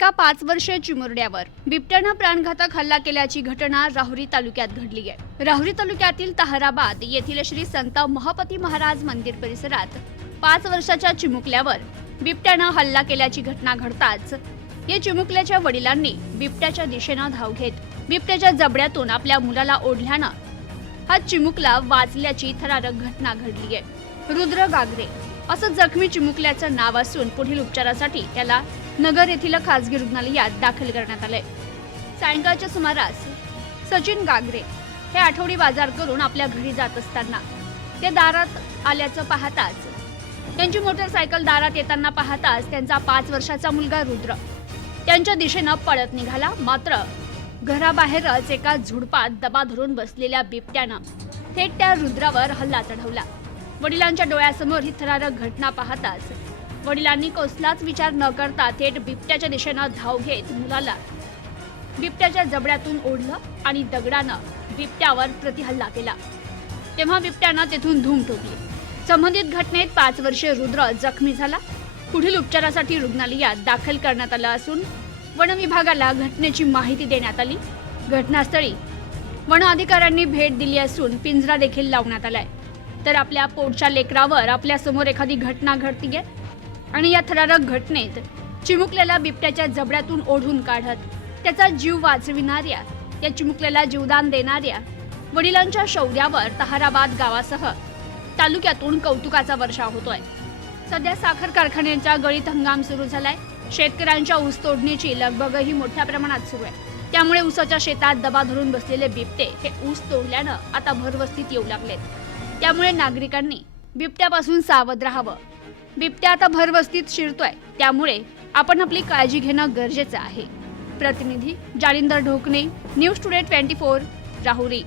एका 5 वर्षीय चिमुरड्यावर बिबट्यानं प्राणघातक हल्ला केल्याची घटना राहुरी तालुक्यात घडली आहे। राहुरी तालुक्यातील ताहराबाद येथील श्री संत महपती महाराज मंदिर परिसरात 5 वर्षाच्या चिमुकल्यावर बिबट्यानं हल्ला केल्याची घटना घडताच या चिमुकल्याच्या वडिलांनी बिबट्याच्या दिशेनं धाव घेत बिबट्याच्या जबड्यातून आपल्या मुलाला ओढल्यानं हा चिमुकला वाचल्याची थरारक घटना घडली आहे। रुद्र गागरे असं जखमी चिमुकल्याचं नाव असून पुढील उपचारासाठी त्याला नगर येथील खासगी रुग्णालयात दाखल करण्यात आले। सायंकाळच्या सुमारास सचिन गागरे हे आठवडी बाजार करून आपल्या घरी जात असताना ते दारात आल्याचं पाहताच त्यांची मोटरसायकल दारात येताना पाहताच त्यांचा 5 वर्षाचा मुलगा रुद्र त्यांच्या दिशेनं पळत निघाला। मात्र घराबाहेरच एका झुडपात दबा धरून बसलेल्या बिबट्यानं थेट त्या रुद्रावर हल्ला चढवला। वडिलांच्या डोळ्यासमोर ही थरारक घटना पाहताच वडिलांनी कसलाच विचार न करता थेट बिबट्याच्या दिशेनं धाव घेत मुलाला बिबट्याच्या जबड्यातून ओढलं आणि दगडानं बिबट्यावर प्रतिहल्ला केला। तेव्हा बिबट्यानं तेथून धूम ठोकली। संबंधित घटनेत 5 वर्षीय रुद्र जखमी झाला। पुढील उपचारासाठी रुग्णालयात दाखल करण्यात आलं असून वन विभागाला घटनेची माहिती देण्यात आली। घटनास्थळी वन अधिकाऱ्यांनी भेट दिली असून पिंजरा देखील लावण्यात आलाय। तर आपल्या पोटच्या लेकरावर आपल्या समोर एखादी घटना घडतीये आणि या थरारक घटनेत चिमुकल्याला बिबट्याच्या जबड्यातून ओढून काढत त्याचा जीव वाचविणाऱ्या या चिमुकल्याला जीवदान देणाऱ्या वडिलांच्या शौर्यावर ताहराबाद गावासह तालुक्यातून कौतुकाचा वर्षाव होतोय। सध्या साखर कारखान्यांचा गळीत हंगाम सुरू झालाय। शेतकऱ्यांच्या ऊस तोडणीची लगबगही मोठ्या प्रमाणात सुरू आहे। त्यामुळे ऊसाच्या शेतात दबा धरून बसलेले बिबटे हे ऊस तोडल्यानं आता भरवस्तीत येऊ लागलेत। त्यामुळे नागरिकांनी बिबट्यापासून सावध राहावं। बिबट्या आता भरवस्तीत शिरतोय, त्यामुळे आपण आपली काळजी घेणं गरजेचं आहे। प्रतिनिधी जालिंदर ढोकणे, न्यूज टुडे 24, राहुरी।